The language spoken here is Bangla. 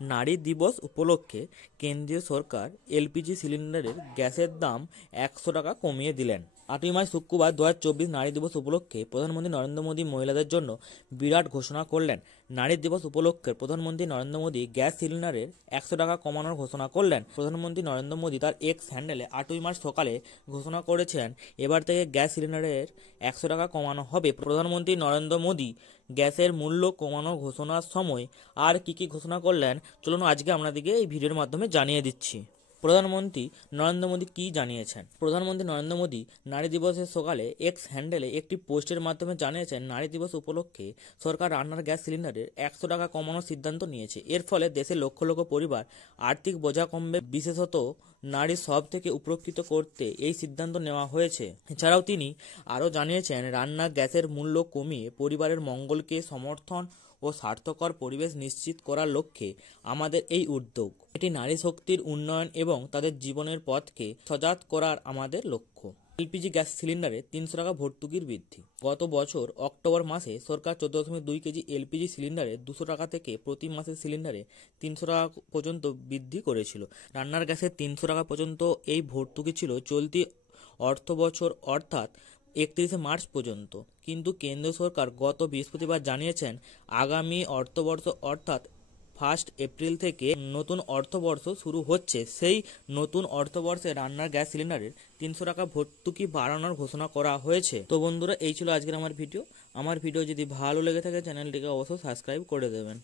নারী দিবস উপলক্ষে কেন্দ্রীয় সরকার এলপিজি সিলিন্ডারের গ্যাসের দাম 100 টাকা কমিয়ে দিলেন। 8ই মার্চ শুক্রবার 2024 নারী দিবস উপলক্ষে প্রধানমন্ত্রী নরেন্দ্র মোদী মহিলাদের জন্য বিরাট ঘোষণা করলেন। নারী দিবস উপলক্ষে প্রধানমন্ত্রী নরেন্দ্র মোদী গ্যাস সিলিন্ডারের 100 টাকা কমানোর ঘোষণা করলেন। প্রধানমন্ত্রী নরেন্দ্র মোদী তার এক্স হ্যান্ডেলে 8ই মার্চ সকালে ঘোষণা করেছেন, এবার থেকে গ্যাস সিলিন্ডারের 100 টাকা কমানো হবে। প্রধানমন্ত্রী নরেন্দ্র মোদী গ্যাসের মূল্য কমানোর ঘোষণার সময় আর কি ঘোষণা করলেন, চলুন আজকে আপনাদেরকে এই ভিডিওর মাধ্যমে জানিয়ে দিচ্ছি। প্রধানমন্ত্রী নরেন্দ্র মোদী কি জানিয়েছেন। প্রধানমন্ত্রী নরেন্দ্র মোদী নারী দিবসের সকালে এক্স হ্যান্ডেলে একটি পোস্টের মাধ্যমে জানিয়েছেন, নারী দিবস উপলক্ষে সরকার রান্নার গ্যাস সিলিন্ডারের 100 টাকা কমানোর সিদ্ধান্ত নিয়েছে। এর ফলে দেশের লক্ষ লক্ষ পরিবার আর্থিক বোঝা কমবে। বিশেষত নারী সব থেকে উপকৃত করতে এই সিদ্ধান্ত নেওয়া হয়েছে। এছাড়াও তিনি আরও জানিয়েছেন, রান্নার গ্যাসের মূল্য কমিয়ে পরিবারের মঙ্গলকে সমর্থন ও স্বার্থকর পরিবেশ নিশ্চিত করার লক্ষ্যে আমাদের এই উদ্যোগ। এটি নারী শক্তির উন্নয়ন এবং তাদের জীবনের পথকে সজাত করার আমাদের লক্ষ্য। এলপিজি গ্যাস সিলিন্ডারে 300 টাকা ভর্তুকির বৃদ্ধি। গত বছর অক্টোবর মাসে সরকার 14.2 কেজি এলপিজি সিলিন্ডারে 200 টাকা থেকে প্রতি মাসের সিলিন্ডারে 300 টাকা পর্যন্ত বৃদ্ধি করেছিল। রান্নার গ্যাসের 300 টাকা পর্যন্ত এই ভর্তুকি ছিল চলতি অর্থ বছর অর্থাৎ 31শে মার্চ পর্যন্ত। কিন্তু কেন্দ্র সরকার গত বৃহস্পতিবার জানিয়েছেন, আগামী অর্থবর্ষ অর্থাৎ 1 এপ্রিল থেকে নতুন অর্থবর্ষ শুরু হচ্ছে। সেই নতুন অর্থবর্ষে রান্নার গ্যাস সিলিন্ডারের 300 টাকা ভর্তুকি বাড়ানোর ঘোষণা করা হয়েছে। তো বন্ধুরা, এই ছিল আজকের আমার ভিডিও। আমার ভিডিও যদি ভালো লেগে থাকে চ্যানেলটিকে অবশ্যই সাবস্ক্রাইব করে দেবেন।